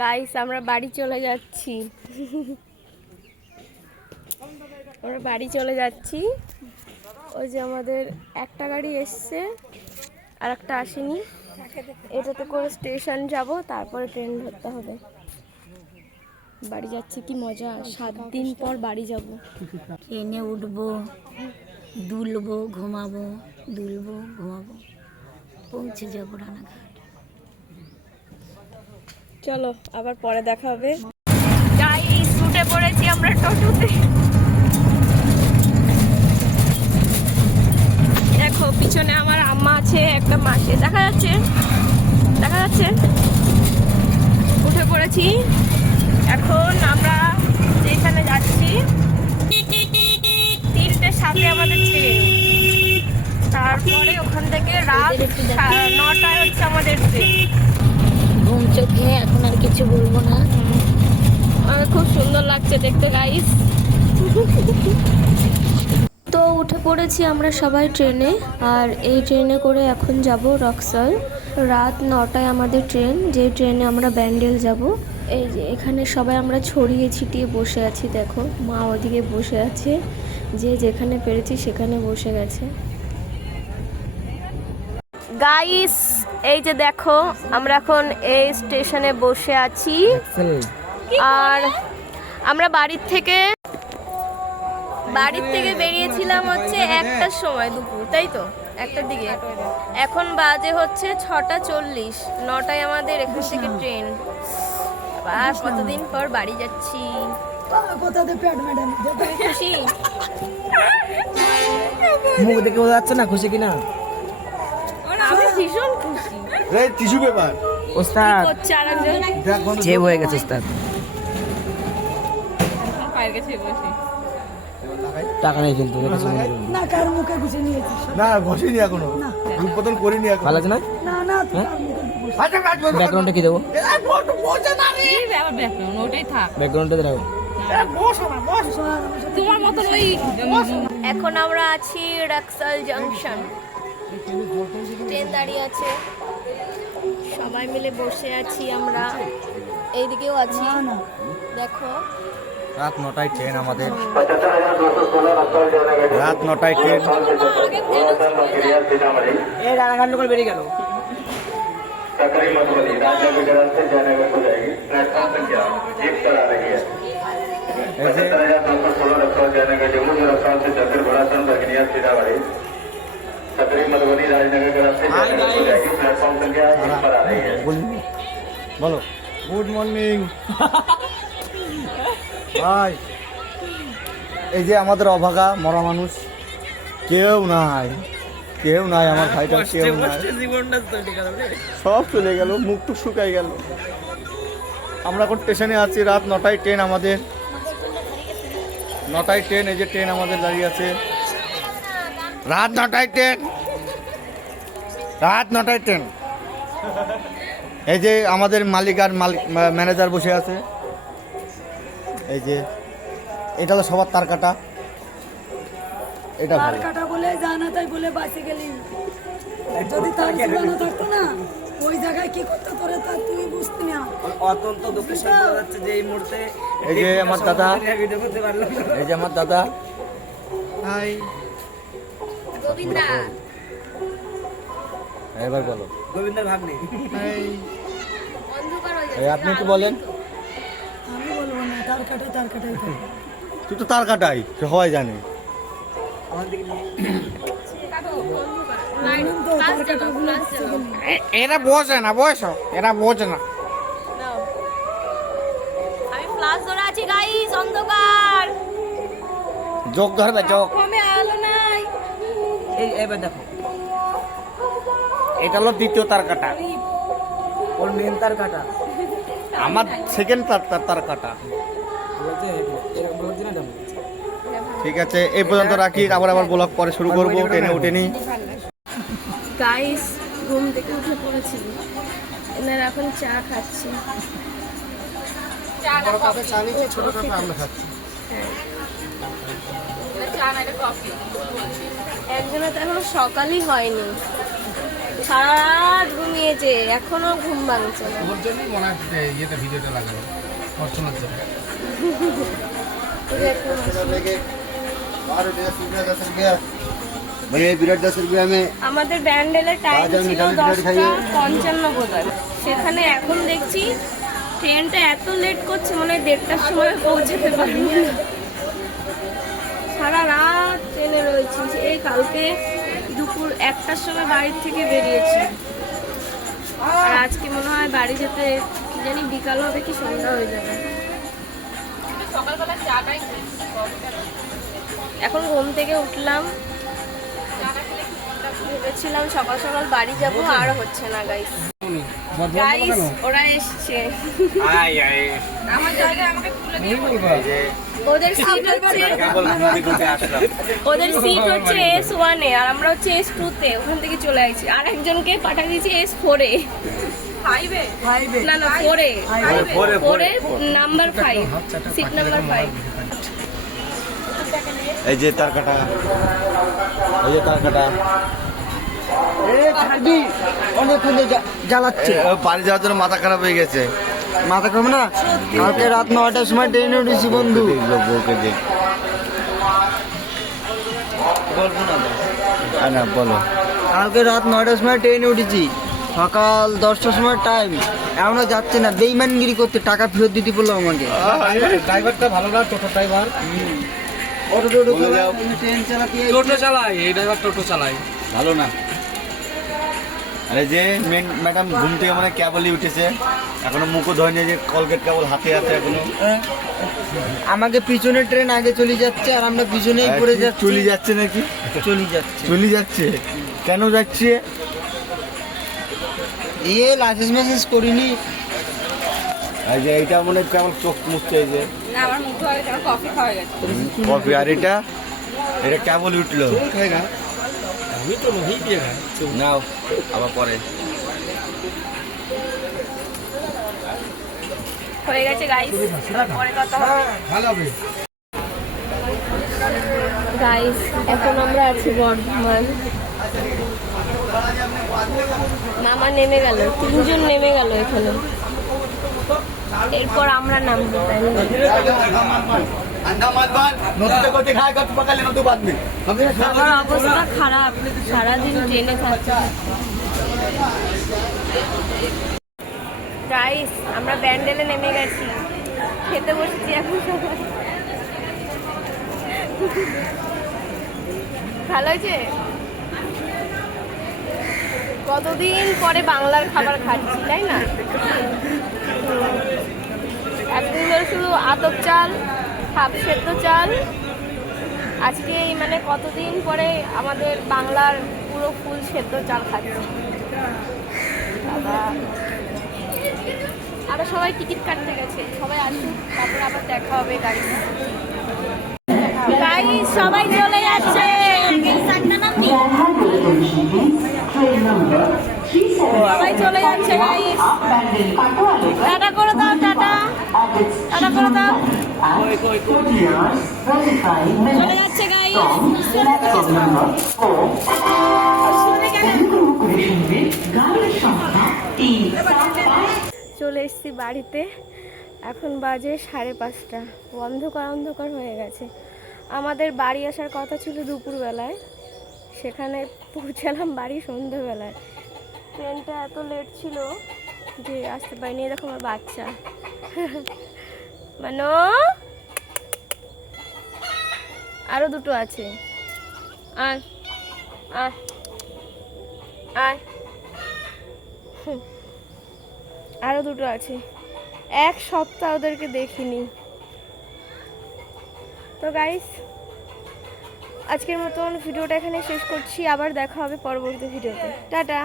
Guys আমরা বাড়ি চলে যাচ্ছি। আমরা বাড়ি চলে যাচ্ছি। ওই যে আমাদের একটা গাড়ি এসছে আর একটা আসেনি। এটাতে করে স্টেশন যাব, তারপরে ট্রেন ধরতে হবে। বাড়ি যাচ্ছি, কি মজা! 7 দিন পর বাড়ি যাব। ট্রেনে উঠবো, দুলবো, ঘুমাবো, দুলবো, ঘুমাবো, পৌঁছে যাবো রানাঘাট। চলো আবার পরে দেখা হবে। গাইস উঠে পড়েছি আমরা টোটোতে। দেখো পিছনে আমার আম্মা আছে, একটা মাসে দেখা যাচ্ছে, দেখা যাচ্ছে। উঠে পড়েছি। এখন আমরা যেখানে যাচ্ছি 3:07 আমাদের ট্রেন। তারপরে ওখান থেকে রাত 9টায় হচ্ছে আমাদের ট্রেন। ঘুম চোখে এখন আর কিছু বলবো না। আমার খুব সুন্দর লাগছে দেখতে গাইস। তো উঠে পড়েছি আমরা সবাই ট্রেনে, আর এই ট্রেনে করে এখন যাব রক্সল। রাত 9টায় আমাদের ট্রেন, যে ট্রেনে আমরা ব্যান্ডেল যাব। এই যে এখানে সবাই আমরা ছড়িয়ে ছিটিয়ে বসে আছি। দেখো মা ওদিকে বসে আছে, যে যেখানে পেরেছি সেখানে বসে গেছে। গাইস এই যে দেখো আমরা এখন এই স্টেশনে বসে আছি। আর আমরা বাড়ির থেকে বেরিয়েছিলাম হচ্ছে 1টার সময় দুপুর, তাই তো 1টার দিকে। এখন বাজে হচ্ছে 6:40। 9টায় আমাদের এখান থেকে ট্রেন। আবার কতদিন পর বাড়ি যাচ্ছি। খুশি? মুখ দেখে বোঝা যাচ্ছে না খুশি কিনা। আমি ভীষণ খুশি। এই টিস্যু পেপার ওস্তাদ হচ্ছে আরেকজন চেপ হয়ে গেছে ওস্তাদ। টাকা নেই কিন্তু না, কার মুখে ঘুষে নিয়েছিস? না ঘষিনি এখনো, উদ্বোধন করিনি এখন। ভালো আছে না? না না ব্যাকগ্রাউন্ডটা কি দেবো? ওটাই থাক, ব্যাকগ্রাউন্ডটা দেবো। তোমার মতন ওই। এখন আমরা আছি রাক্সাল জাংশন। ট্রেন দাঁড়িয়ে আছে, সবাই মিলে বসে আছি আমরা। এইদিকেও আছি, দেখো। রাত 9টায় ট্রেন আমাদের। রাত 9টায় ট্রেন। এই রানাঘাট লোকাল বেরিয়ে গেল। বলো গুড মর্নিং ভাই। এই যে আমাদের অভাগা মরা মানুষ, কেউ নাই, কেউ নাই আমার ভাইটা, কেউ নাই, সব চলে গেল, মুখ টুক শুকাই গেল। আমরা এখন স্টেশনে আছি। রাত 9টায় ট্রেন আমাদের, 9টায় ট্রেন। এই যে ট্রেন আমাদের দাঁড়িয়ে আছে। রাত 9টায় ট্রেন, রাত 9টায় ট্রেন। এই যে আমাদের মালিক আর ম্যানেজার বসে আছে। এই যে এটা তো সবার তার কাটা, এটা তার কাটা বলে জানা, তাই বলে বাঁচে গেলি। যদি তার জানা থাকতো না, ওই জায়গায় কি করতে পারে তা তুমি বুঝতে না। অত্যন্ত দুঃখের সাথে যাচ্ছে যে এই মুহূর্তে। এই যে আমার দাদা, এই যে আমার দাদা। হাই গোবিন্দা, এবার বলো। গোবিন্দের ভাগ্নে। আপনি একটু বলেন। আমি বলবো না, তার কাটাই তার কাটাই থাকে। তুই তো তার কাটাই, সবাই জানে। এরা বোঝে না, বয়স এরা বোঝে না। আমি ফ্লাশ ধরে আছি গাইস, অন্ধকার। যোগ ধরবে, যোগ। কমে আলো নাই। এই এবার দেখো, এটা হলো দ্বিতীয় তার কাটা, ওর মেন তার কাটা। আমার সেকেন্ড তার কাটা। ঠিক আছে, এই পর্যন্ত রাখি, আবার ব্লগ পরে শুরু করবো। ট্রেনে উঠেনি গাইস, ঘুম থেকে উঠে পড়েছি, এনারা এখন চা খাচ্ছি। একজনের তো এখনো সকালই হয়নি। সারা রাত ঘুমিয়েছে, এখনো ঘুম ভাঙছে না। ওর জন্যই মনে হচ্ছে ইয়েতে ভিডিওটা লাগানো অর্চনার জন্য। আমাদের ব্যান্ডেলের টাইম ছিল 10:55 বোধহয়, সেখানে এখন দেখছি ট্রেনটা এত লেট করছে, মানে 1:30টার সময় পৌঁছাতে পারবো না। সারা রাত ট্রেনে রয়েছি, এই কালকে দুপুর 1টার সময় বাড়ির থেকে বেরিয়েছি, আর আজকে মনে হয় বাড়ি যেতে কি জানি বিকাল হবে কি সন্ধ্যা হয়ে যাবে। এখন ঘুম থেকে উঠলাম, ভেবেছিলাম সকাল সকাল বাড়ি যাব, আর হচ্ছে না গাইস। গাইস ওরা এসছে, আমার জায়গায় আমাকে খুলে দিয়ে ওদের সিট হচ্ছে S1 এ, আর আমরা হচ্ছে S2 তে, ওখান থেকে চলে আসছি। আর একজনকে পাঠিয়ে দিয়েছি S4 এ, না 4 এ, 4 এর নাম্বার 5, সিট নাম্বার 5। এই যে তার কাটা, এই যে তার কাটা অনেকক্ষণ জ্বালাচ্ছে, বাড়ি যাওয়ার জন্য মাথা খারাপ হয়ে গেছে। মাথা কম না। কালকে রাত 9টার সময় ট্রেনে উঠেছি বন্ধু। বউকে দেখ না, বলো। কালকে রাত 9টার সময় ট্রেনে উঠেছি, সকাল 10টার সময় টাইম, এখনো যাচ্ছে না। বেইমানগিরি করতে টাকা ফেরত দিতে বললো আমাকে। ড্রাইভারটা ভালো না, টোটো ড্রাইভার। অটো টোটো ট্রেন চালাতে টোটো চালায়, এই ড্রাইভার টোটো চালায়, ভালো না। আরে যে মেন ম্যাডাম ঘুম থেকে মানে কেবলই উঠেছে, এখনো মুখও ধরেনি, যে কলগেট কেবল হাতে আছে এখনো। আমাকে পিছনে ট্রেন আগে চলে যাচ্ছে, আর আমরা পিছনেই পড়ে যাচ্ছি। চলে যাচ্ছে নাকি? চলে যাচ্ছে কেন যাচ্ছে? লাইসেন্স মেসেজ করিনি। এই যে এইটা মনে হয় কেবল চোখ মুছছে, এই যে না আমার মুখে হয়ে গেছে, কফি খাওয়া গেছে। কফি। আর এটা কেবল উঠলো। আমি তো নহি দিয়ে খাই। নাও আবার পরে হয়ে গেছে গাইস, পরে কথা হবে। ভালো হবে। গাইস এখন আমরা আছি বর্ধমান, মামা নেমে গেল, 3 জন নেমে গেল এখানে, এরপর আমরা নামবো, তাই না? আমার অবস্থা খারাপ, সারাদিন ট্রেনে থাকছে। গাইস আমরা ব্যান্ডেলে নেমে গেছি, খেতে বসেছি এখন সবাই। ভালো হয়েছে, কতদিন পরে বাংলার খাবার খাচ্ছি, তাই না? একদিন ধরে শুধু আতপ চাল, হাফ সেদ্ধ চাল, আজকে মানে কতদিন পরে আমাদের বাংলার পুরো ফুল সেদ্ধ চাল খাচ্ছি। আরো সবাই টিকিট কাটতে গেছে, সবাই আসুক, তারপরে আবার দেখা হবে। গাইস সবাই চলে যাচ্ছে, সবাই চলে যাচ্ছে গাইস। টাটা করে দাও, টাটা টাটা করে দাও, চলে যাচ্ছে গাইস। চলে এসেছি বাড়িতে, এখন বাজে 5:30, অন্ধকার অন্ধকার হয়ে গেছে। আমাদের বাড়ি আসার কথা ছিল দুপুরবেলায়, সেখানে পৌঁছালাম বাড়ি সন্ধ্যেবেলায়। ট্রেনটা এত লেট ছিল যে আসতে পারিনি। এরকম আমার বাচ্চা মানে আরো দুটো আছে, আয় আয় আয়, আরো দুটো আছে, 1 সপ্তাহ ওদেরকে দেখিনি। তো গাইস আজকের মতন ভিডিওটা এখানে শেষ করছি, আবার দেখা হবে পরবর্তী ভিডিওতে। টাটা।